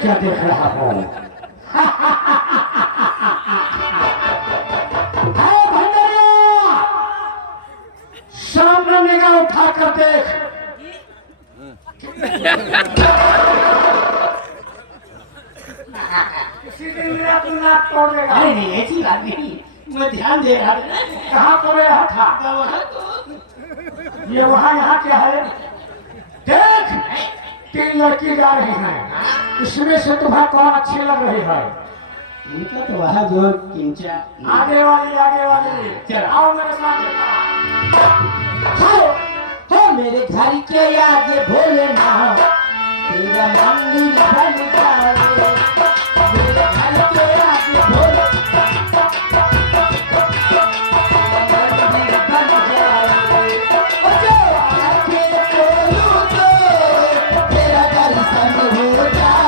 क्या देख रहा हूँ? सामने निगाह उठा कर देख। किसी दिन मेरा तू नाक तोड़ देगा। अरे नहीं ऐसी बात नहीं, मैं ध्यान दे रहा था। कहाँ तोड़ रहा था? ये वहाँ यहाँ क्या है? देख, 3 लड़की जा रही हैं, इसमें से तुम्हें कौन अच्छी लग रही है? इनका तो वहाँ जो किंचा आगे वाली चल आओ मेरे साथ। हो मेरे घर के आगे भोलेनाथ तेरा मंदिर बन जाए, मेरे घर के आगे भोलेनाथ मंदिर बन जाए, जो आके बोलूं तो तेरा दर्शन हो जाए।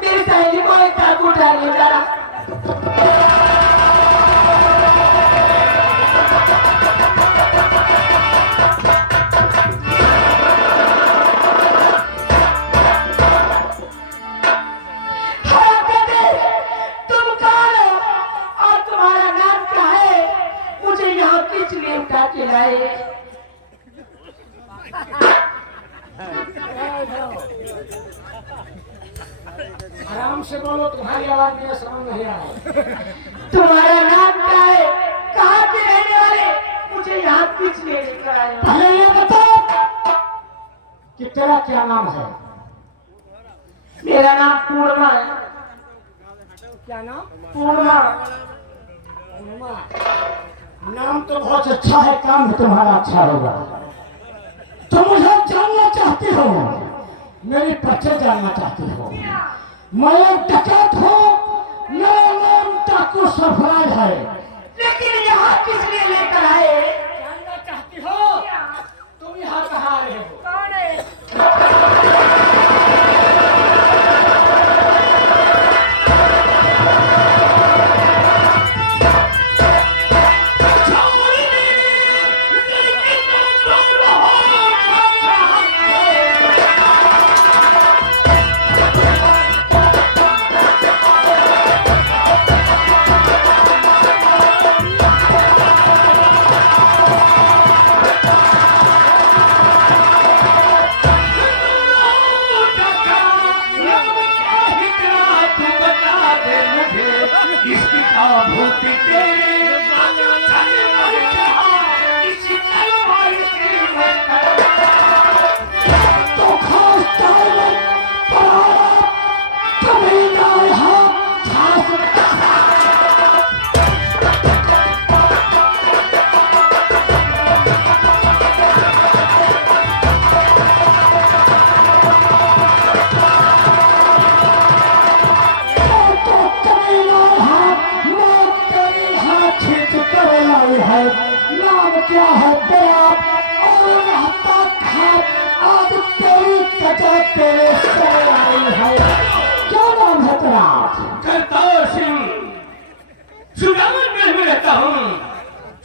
मेरी सहेली को एक चाकू उठा लिया जरा। तुम कौन हो और तुम्हारा नाम क्या है? मुझे यहाँ किस लिए उठा के लाए? आराम से बोलो, तुम्हारी आवाज मेरे समझ नहीं आ रही। तुम्हारा नाम क्या है? कहाँ के रहने वाले? मुझे यहाँ किस लिए लेकर आए? पहले ये बताओ कि तेरा क्या नाम है? मेरा नाम पूर्णा है। क्या नाम? पूर्णा। नाम तो बहुत अच्छा है, काम भी तुम्हारा अच्छा होगा। तुम मुझे जानना चाहती हो, मेरी परिचय जानना चाहती हो। मैं एक डकैत हूँ, मेरा नाम डाकू सरफराज है। लेकिन यहाँ किस लिए लेकर आए? जानना चाहती हो? तुम यहाँ कहाँ आ रहे हो? कौन है? तेरे सर आई है। क्या नाम है तेरा? करतार सिंह, सुदामन में रहता हूँ।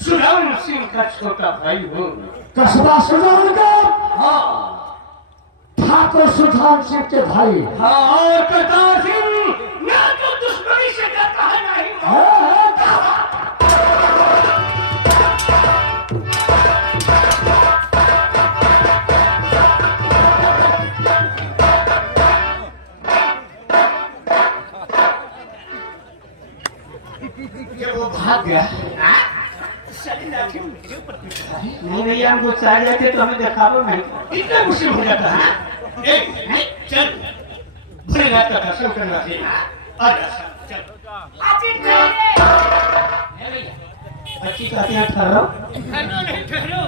सुदाम सिंह का छोटा भाई हूँ। कस्बा सुजान का हाँ ठाकुर सुजान सिंह के भाई। हाँ, और करतार सिंह मैं तो दुश्मनी से करता है नहीं। जब वो भाग गया, साली लाठी मेरे ऊपर पीटा है। नहीं नहीं, हम गुस्सा आ जाते तो हमें दिखावा नहीं, इतना मुश्किल हो जाता है। चल भोलेनाथ का दर्शन करना है। आजा चल। बच्ची कहते हैं ठहरो। ठहरो नहीं ठहरो।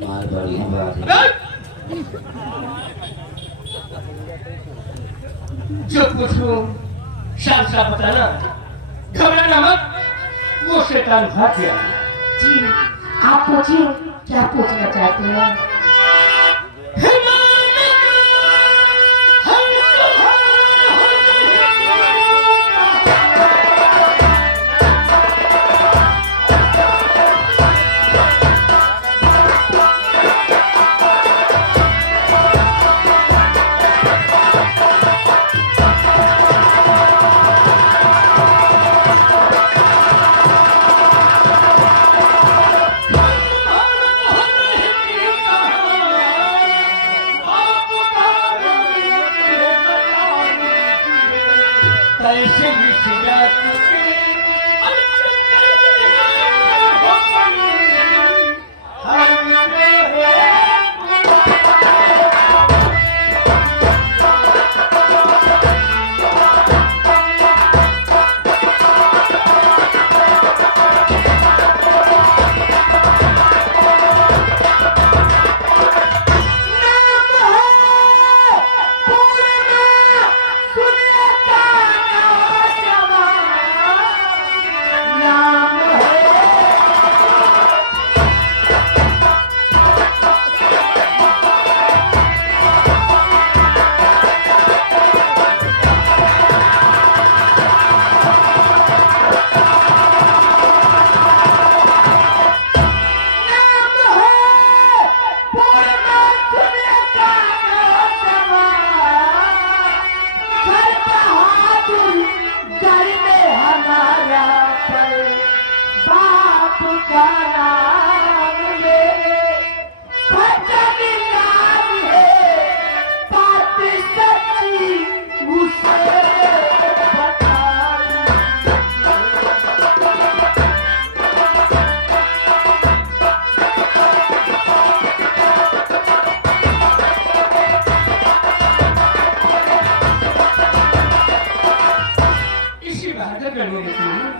मार बढ़िया बात है। जो पूछूं साफ साफ बताना, घबराना मत। वो शैतान भाग गया। जी आप पूछिए क्या पूछना चाहते हैं? कैसे भी सिला चुके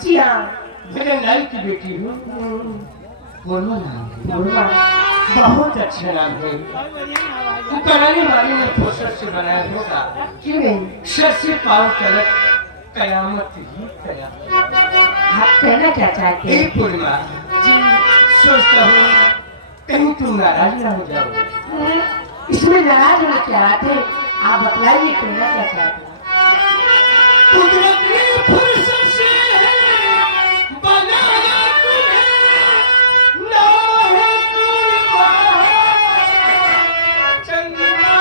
जी हाँ मेरे नाई की बेटी हूँ। बोलो ना, बहुत अच्छा नाम है। बनाने वाले ने फुर्सत से बनाया होगा। क्यों नहीं? सर से पाँव तक कयामत ही कयामत। आप कहना क्या चाहते हैं? एक पूर्णिमा जी सोचता हूँ कहीं तुम नाराज ना हो जाओ। इसमें नाराज होने क्या बात है? आप बतलाइए कहना क्या चाहते हैं? कुदरत ने फुर्सत से बनाया तुम्हें, ना है कुर्बान चंद्रमा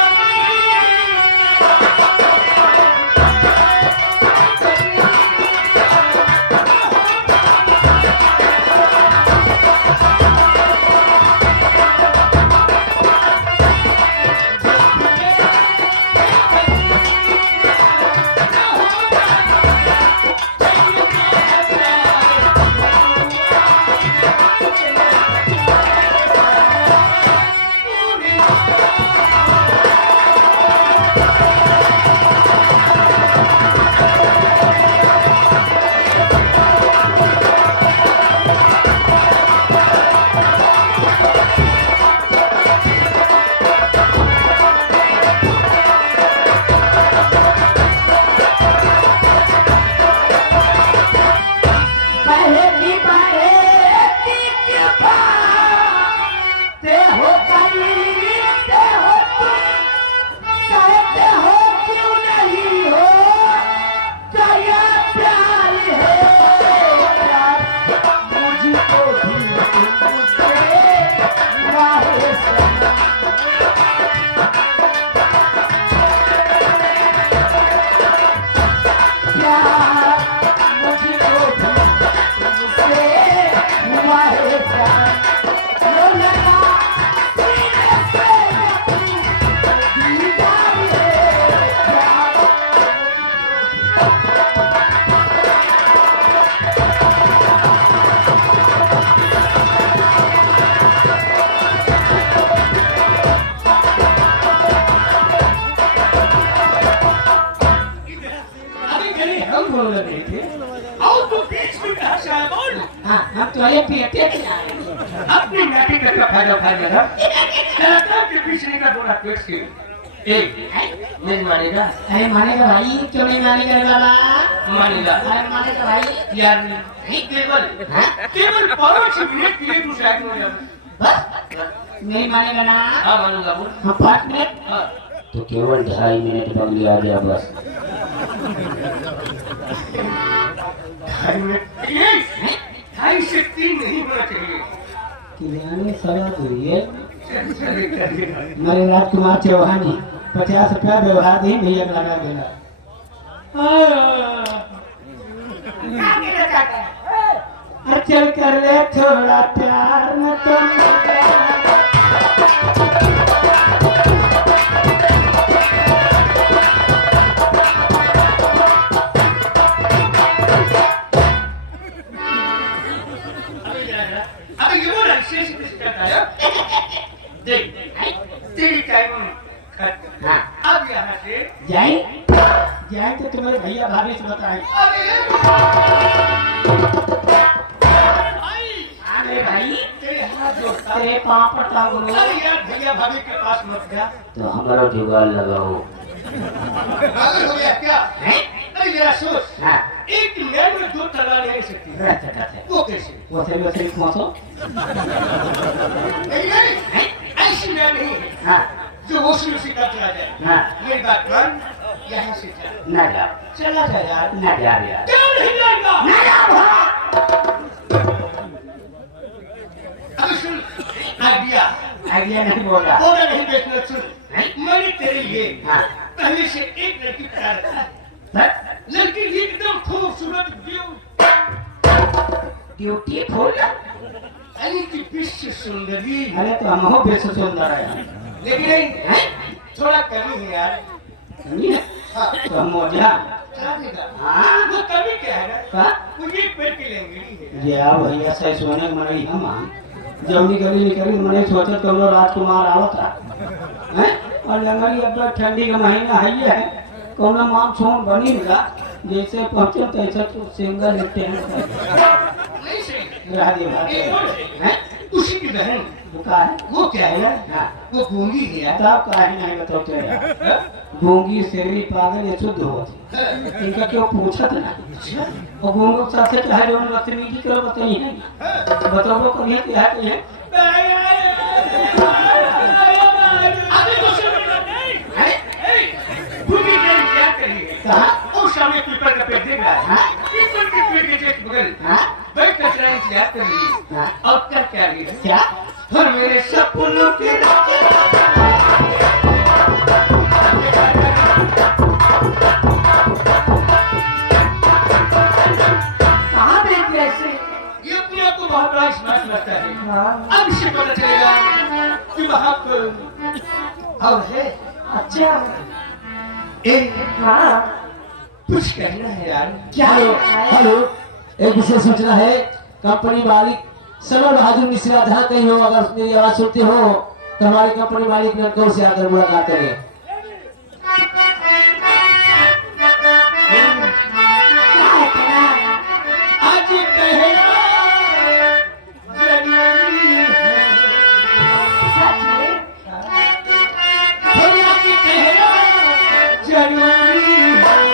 हम बोल रहे थे आओ तो बीच में कहा से आया बोल हाँ हम तो ये पीते थे अपनी नाटी का फायदा उठाया ना चलता के बीच निकला बोला पेट से नहीं मानेगा अरे मानेगा भाई क्यों नहीं मानेगा रे बाबा मानेगा अरे मानेगा भाई यार नहीं केवल 5 मिनट के लिए तू शायद हो जाए बस नहीं मानेगा ना हाँ मानूंगा बोल हाँ 5 मिनट हाँ तो केवल 2.5 मिनट बगली आ गया बस 2.5 मिनट ये 2.5 से 3 नहीं होना चाहिए किराने सवा दूरिए चले करिएगा मेरे राजकुमार चौहानी 50 रुपया व्यवहार नहीं भैया लगा देना चल कर ले थोड़ा प्यार न तो अबे ये बोल शेष किस करता है देख तेरी टाइम खत्म हाँ अब यहाँ से जाए जाए तो तुम्हारे भैया भाभी से बताए अरे भाई अरे भाई तेरे हाथ जोड़ता अरे पाँव पड़ता बोलो अरे यार भैया भाभी के पास मत जा तो हमारा जुगाड़ लगाओ पागल हो गया क्या अरे जरा सोच हाँ एक नैन में 2 तलवार नहीं सकती वो कैसे वैसे पहुँचो नहीं ऐसी नैन नहीं है हाँ जो वो सिर्फ सीधा चला जाए हाँ मेरी बात मान यहाँ से जा ना जा चला जा यार ना जा यार क्यों नहीं जाएगा ना जा अभी सुन आइडिया आइडिया नहीं बोल रहा बोला नहीं देखना सुन मैंने तेरे लिए हाँ पहले से एक लड़की तैयार रखा है लड़की एकदम खूबसूरत ब्यूटीफुल अली की विश्व सुंदरी अरे तो हम हो बेसो सुंदर है लेकिन नहीं थोड़ा कमी है यार नहीं हाँ तो हम हो जा चला देगा हाँ वो कमी क्या है ना का वो ये पेड़ की लंगड़ी है ये आओ भैया से सोने के मरई हम जल्दी गली निकली मैंने सोचा तो हम राजकुमार आवत रहा हैं और लंगड़ी अब ठंडी का महीना है कोनो मां छोड़ बनी मिला जैसे पहुंचे तैसे तो सिंगल निपटे नहीं सही रह दे भाई एक और है उसी की बहन बुका है वो क्या है हाँ वो गूंगी है यार तब का है नहीं बताओ तो यार गूंगी सेवी पागल ये शुद्ध होती इनका क्यों पूछा था ना और गूंगो साथे चाहे जो बदतमीजी करो बताइए नहीं बताओ कभी क्या है अभी तो सुन गूंगी बहन क्या करिए कहा वो सामने पीपल का पेड़ देख रहा है हाँ पीपल के पेड़ के जस्ट बगल हाँ बैठ कर चला इंतजार कर रही हाँ है और कर क्या रही है क्या हर मेरे सपनों के कहाँ देख ऐसे ये अपने आप को बहुत बड़ा स्मार्ट लगता है हाँ अब इससे पता चलेगा कि वहाँ पर और है अच्छा एक हाँ कुछ कहना है यार क्या हेलो एक विशेष सूचना है कंपनी मालिक समर बहादुर मिश्रा जहाँ कहीं हो अगर मेरी आवाज सुनते हो तो हमारी कंपनी मालिक ने गौर से आकर मुलाकात करें आज कहना जरूरी है सच में आज कहना जरूरी है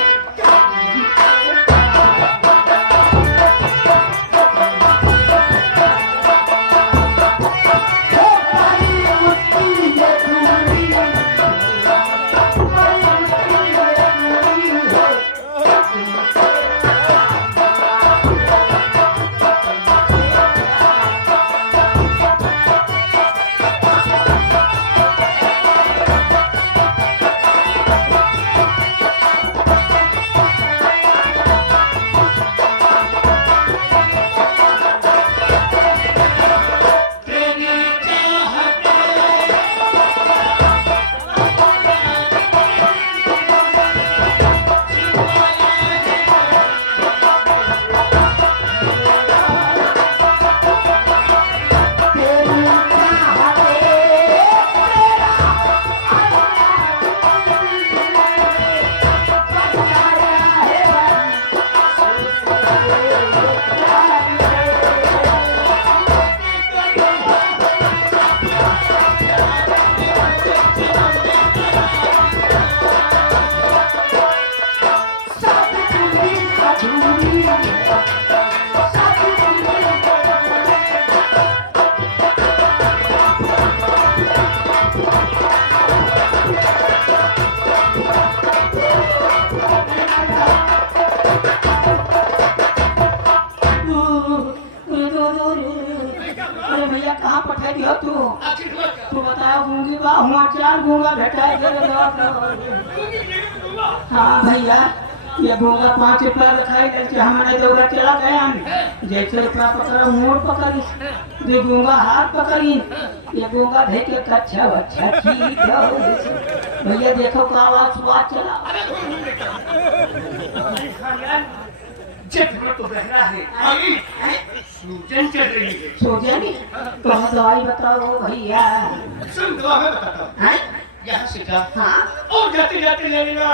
आखिर हुआ क्या? तू बताओ गूंगी बा हुआ 4 गूंगा भेटाई दे हाँ भैया ये गूंगा 5 रुपया दिखाई दे हमने दौड़ा चला गया जैसे रुपया पकड़ा मोड़ पकड़ी दे गूंगा हाथ पकड़ी ये गूंगा धे के कच्छा अच्छा ठीक है भैया देखो का आवाज स्वाद चला जब तो बहरा है आई सूजन चल रही है। सूजन तो हम दवाई बताओ भैया सुन दवा में बताता हूँ हैं यहाँ से जा हाँ और जाते जाते ले लेना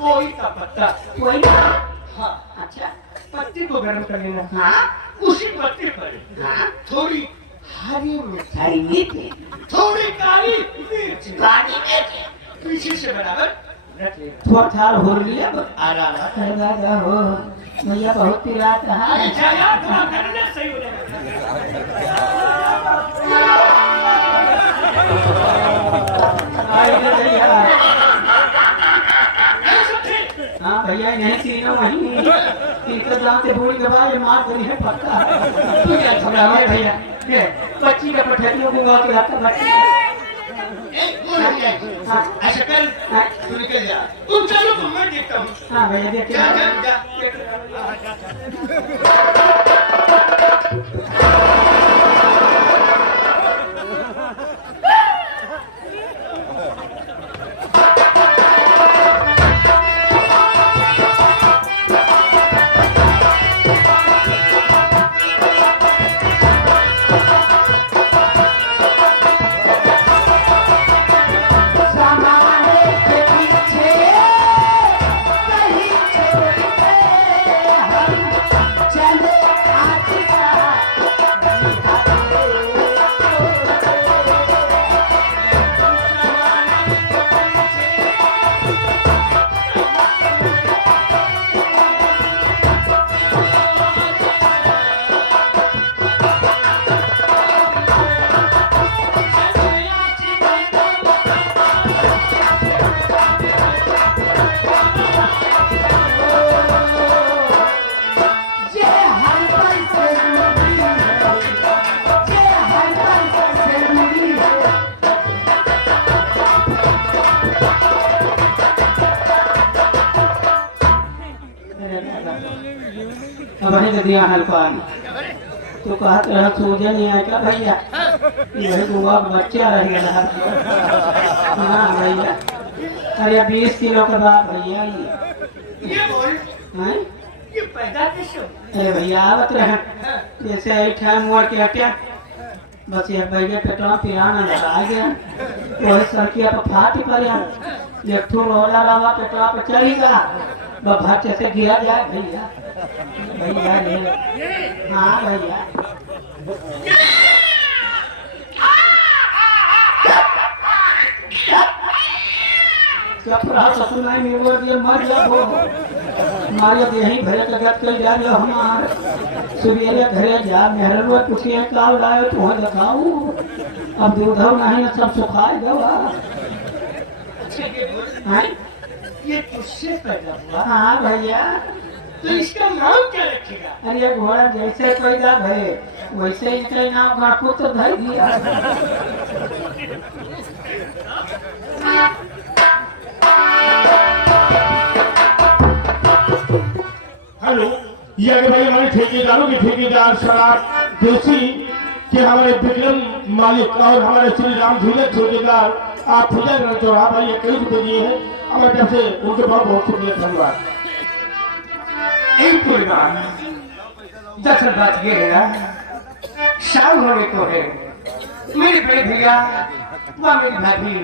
कोई का पत्ता। कोई हाँ अच्छा पत्ती को गर्म कर लेना हाँ उसी पत्ते पर हाँ थोड़ी हरी मिर्च हरी मिर्च थोड़ी काली मिर्च काली मिर्च पीछे से बराबर रख लेना। थोड़ा थाल हो लिया आरा हो भैया बहुत पिरात है जाया थोड़ा करना सही हो जाएगा। हाँ भैया नहीं तीनों महीने तीनों जाते बूढ़ी के बाद मार करी है पक्का तू क्या झगड़ा है भैया? ये बच्ची का पठेतियों को मार के लाता बच्ची हाँ, ऐसा कर तू निकल जा तुम चलो तो मैं देखता हूँ। हाँ भैया देखते जा जा हैं जा ज़माने के पीछे कहीं छोड़ के हम चले आज ये हर पल ज़रूरी है, ये हर पल ज़रूरी है। अब वही तो दिया हल्का तो कहा रहा सूजन नहीं आएगा भैया यही बुआ बच्चा रह गया हाँ भैया अरे 20 किलो का बाप भैया ये बोल हैं ये पैदा कैसे हो? अरे भैया आवत रहे जैसे आई टाइम मोड़ के हटिया बस ये भैया पेटवा पिराना लगा गया वही सड़किया पर फाटी पड़ा एक ठो रोला रवा पेटवा पे चढ़ी गया बस से गिरा जाए भैया भैया रे हाँ भैया चुप रहा ससुर नहीं मिलवर दिए मर जा वो मारे यही भरे जगत के जा लो हमार सुबेरे घरे जा मेहरवा पूछिए काल लायो तो दिखाऊ अब दूध नहीं सब सुखाए दवा अच्छा ये बोल हैं ये तुझसे पैदा हुआ हाँ भैया तो इसका नाम क्या रखेगा? अरे घोड़ा जैसे पैदा भरे वैसे इनका नाम पुत्र धर दिया हेलो ये आगे भाई हमारे ठेकेदारों के ठेकेदार शराब जोशी के हमारे विक्रम मालिक और हमारे श्री राम धुलक ठेकेदार आप पूजा ग्रंथ चौराहा भाई 21 रुपये दिए हैं हमारे तरफ से उनके बहुत बहुत शुक्रिया धन्यवाद। एक परिवार दरअसल बात ये है शाम होने को है मेरे बड़े भैया व मेरी भाभी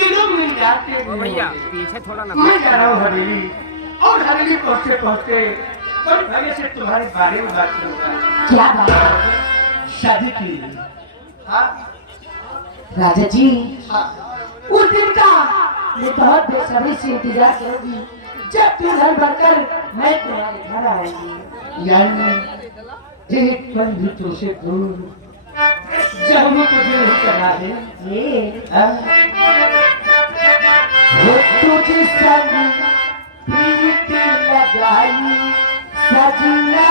ये लोग मिल जाते हैं भैया पीछे थोड़ा ना मैं जा रहा हूँ हवेली और हवेली पहुँचते पहुँचते बड़े भैया से तुम्हारे बारे में बात करूँगा। क्या बात है? शादी की हाँ राजा जी हाँ उस दिन का मैं बहुत बेसब्री से इंतजार करूंगी जब तू घर बनकर मैं तुम्हारे घर आएंगी यानी एक पल भी तुझसे दूर जब मैं तुझे नहीं करा दे ये हाँ? वो तुझे संग प्रीति लगाई सजना